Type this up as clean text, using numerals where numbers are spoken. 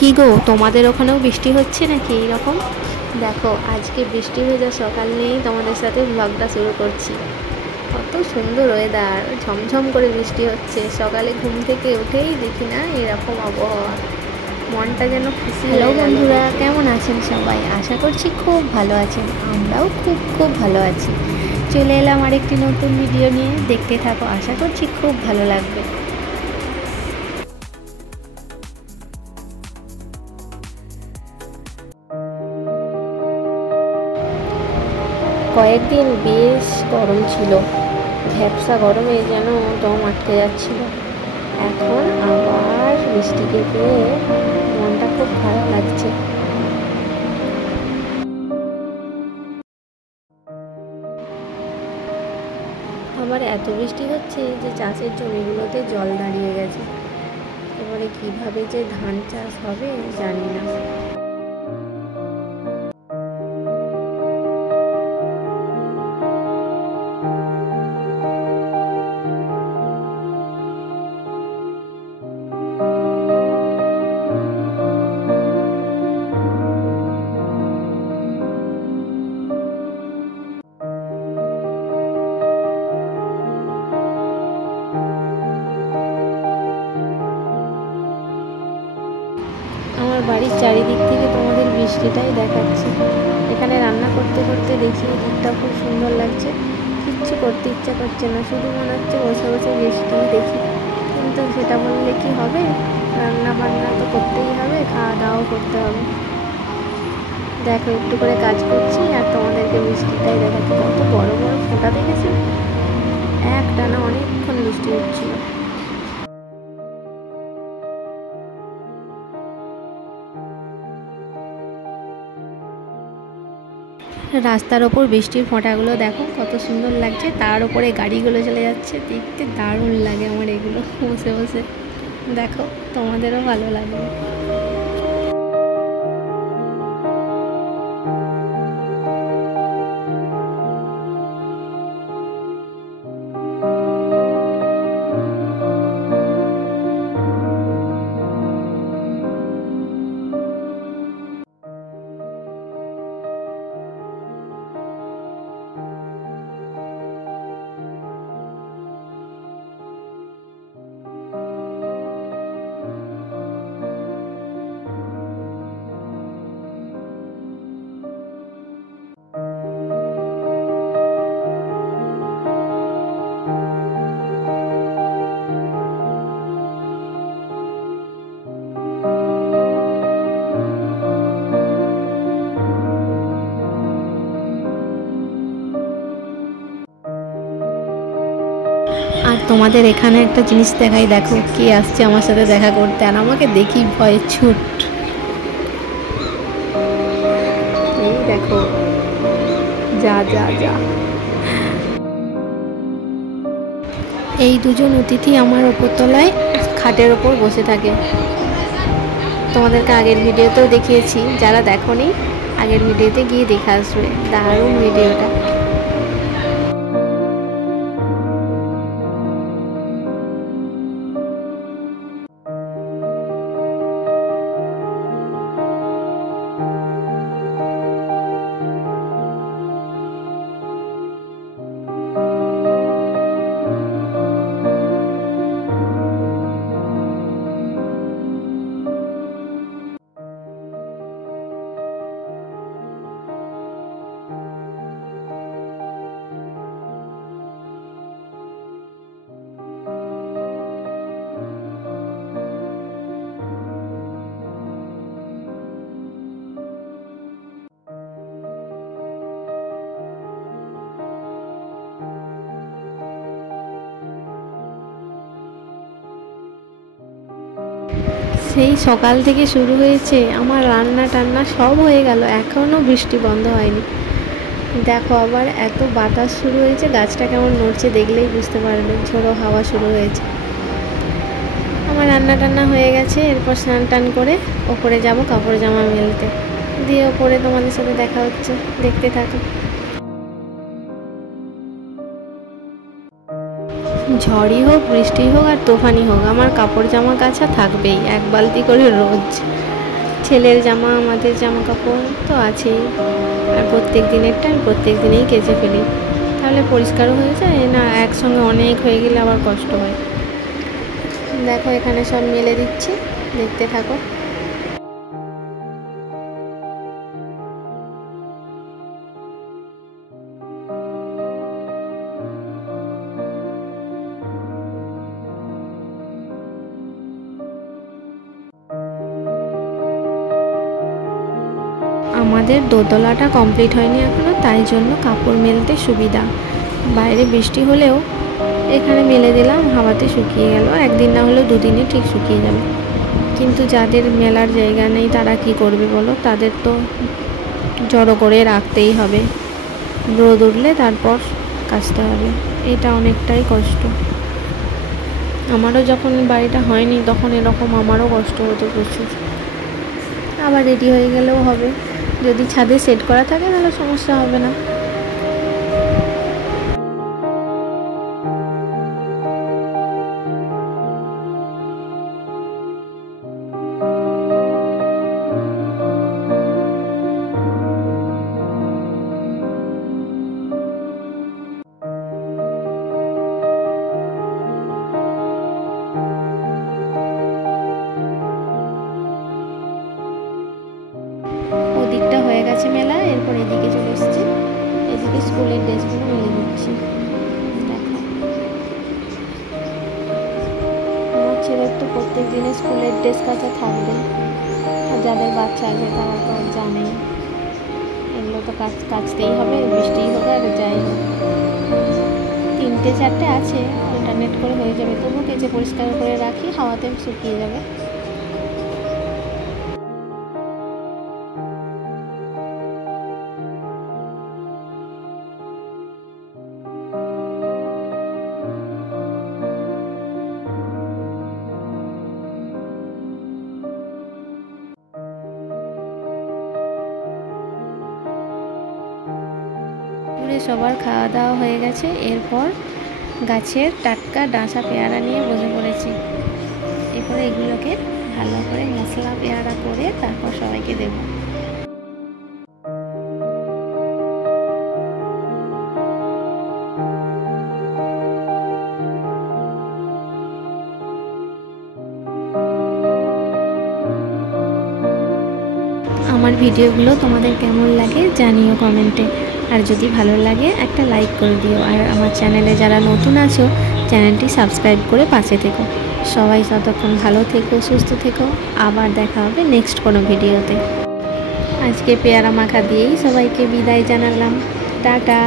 কি গো, তোমাদের ওখানেও বৃষ্টি হচ্ছে নাকি এইরকম? দেখো, আজকে বৃষ্টি ভেজা সকাল নিয়েই তোমাদের সাথে ব্লগটা শুরু করছি। কত সুন্দর ওয়েদার, ঝমঝম করে বৃষ্টি হচ্ছে। সকালে ঘুম থেকে উঠেই দেখি না এরকম আবহাওয়া, মনটা যেন খুশি। হ্যালো বন্ধুরা, কেমন আছেন সবাই? আশা করছি খুব ভালো আছেন। আমরাও খুব খুব ভালো আছি। চলে এলাম আরেকটি নতুন ভিডিও নিয়ে, দেখতে থাকো, আশা করছি খুব ভালো লাগবে। কয়েকদিন বেশ গরম ছিল, ভ্যাপসা গরমে যেন দম আটকে যাচ্ছিল। এখন আবার বৃষ্টিকে পেয়ে মনটা খুব ভালো লাগছে। আবার এত বৃষ্টি হচ্ছে যে চাষের জমিগুলোতে জল দাঁড়িয়ে গেছে। এবারে কিভাবে যে ধান চাষ হবে জানি না। আমার বাড়ির চারিদিক থেকে তোমাদের বৃষ্টিটাই দেখাচ্ছে। এখানে রান্না করতে করতে দেখি দিকটা খুব সুন্দর লাগছে। কিচ্ছু করতে ইচ্ছা করছে না, শুধু মনে হচ্ছে বসে বসে বৃষ্টি দেখি। কিন্তু সেটা বললে কি হবে? রান্না বান্না তো করতেই হবে, খাওয়া দাওয়াও করতে হবে। দেখো, একটু করে কাজ করছি আর তোমাদেরকে বৃষ্টিটাই দেখাচ্ছি। কত বড় বড় ফোঁটা দেখেছি, একটানা অনেকক্ষণ বৃষ্টি হচ্ছিল। রাস্তার ওপর বৃষ্টির ফোঁটাগুলো দেখো কত সুন্দর লাগছে, তার উপরে গাড়িগুলো চলে যাচ্ছে, দেখতে দারুণ লাগে আমার এগুলো বসে বসে। দেখো, তোমাদেরও ভালো লাগবে। আর তোমাদের এখানে একটা জিনিস দেখাই, দেখো কে আসছে আমার সাথে দেখা করতে, আর আমাকে দেখি ভয়ে ছুট। এই দেখো, যা যা যা। এই দুজন অতিথি আমার ওপরতলায় খাটের ওপর বসে থাকে। তোমাদেরকে আগের ভিডিওতেও দেখিয়েছি, যারা দেখোনি আগের ভিডিওতে গিয়ে দেখে আসবে, দারুণ ভিডিওটা। সেই সকাল থেকে শুরু হয়েছে, আমার রান্না টান্না সব হয়ে গেল, এখনও বৃষ্টি বন্ধ হয়নি। দেখো, আবার এত বাতাস শুরু হয়েছে, গাছটা কেমন নড়ছে দেখলেই বুঝতে পারবে, ঝোড়ো হাওয়া শুরু হয়েছে। আমার রান্না টান্না হয়ে গেছে, এরপর স্নান টান করে ওপরে যাব কাপড় জামা মেলতে, দিয়ে ওপরে তোমাদের সাথে দেখা হচ্ছে, দেখতে থাকো। ঝড়ই হোক, বৃষ্টি হোক আর তুফানি হোক, আমার কাপড় জামা কাচা থাকবেই, এক বালতি করে রোজ। ছেলের জামা, আমাদের জামা কাপড় তো আছেই, আর প্রত্যেক দিনেরটা আমি প্রত্যেক দিনেই কেচে ফেলি, তাহলে পরিষ্কারও হয়ে যায় না। একসঙ্গে অনেক হয়ে গেলে আবার কষ্ট হয়। দেখো এখানে সব মেলে দিচ্ছি, দেখতে থাকো। আমাদের দোতলাটা কমপ্লিট হয়নি এখনো, তাই জন্য কাপড় মেলতে সুবিধা। বাইরে বৃষ্টি হলেও এখানে মেলে দিলাম, হাওয়াতে শুকিয়ে গেল। একদিন না হলেও দুদিনে ঠিক শুকিয়ে যাবে। কিন্তু যাদের মেলার জায়গা নেই তারা কি করবে বলো, তাদের তো জড়ো করে রাখতেই হবে, রোদ উঠলে তারপর কাচতে হবে। এটা অনেকটাই কষ্ট। আমারও যখন বাড়িটা হয়নি তখন এরকম আমারও কষ্ট হতো প্রচুর। আবার রেডি হয়ে গেলেও হবে, যদি ছাদে সেট করা থাকে তাহলে সমস্যা হবে না। ওদিকটা হয়ে গেছে মেলা, এরপর এদিকে চলে এসেছি। এদিকে স্কুলের ড্রেসগুলো মেলে দিচ্ছি। দেখো আমার ছেলের তো প্রত্যেক দিনে স্কুলের ড্রেস কাচা থাকবে, আর যাদের বাচ্চা আছে তারা তো জানেই এগুলো তো কাচতেই হবে, বৃষ্টিই হোক আর যাই হোক। 3টে 4টে আছে, অল্টারনেট করে হয়ে যাবে, তবু কেচে পরিষ্কার করে রাখি, হাওয়াতে শুকিয়ে যাবে। সবার খাওয়া দাওয়া হয়ে গেছে, এরপর গাছের টাটকা ডাঁসা পেয়ারা নিয়ে বসে পড়েছি। এরপরে এগুলোকে ভালো করে মশলা পেয়ারা করে তারপর সবাইকে দেব। আমার ভিডিওগুলো তোমাদের কেমন লাগে জানিও কমেন্টে, আর যদি ভালো লাগে একটা লাইক করে দিও। আর আমার চ্যানেলে যারা নতুন আছো চ্যানেলটি সাবস্ক্রাইব করে পাশে থেকো। সবাই ততক্ষণ ভালো থেকো, সুস্থ থেকো। আবার দেখা হবে নেক্সট কোনো ভিডিওতে। আজকে পেয়ারা মাখা দিয়েই সবাইকে বিদায় জানালাম। টাটা।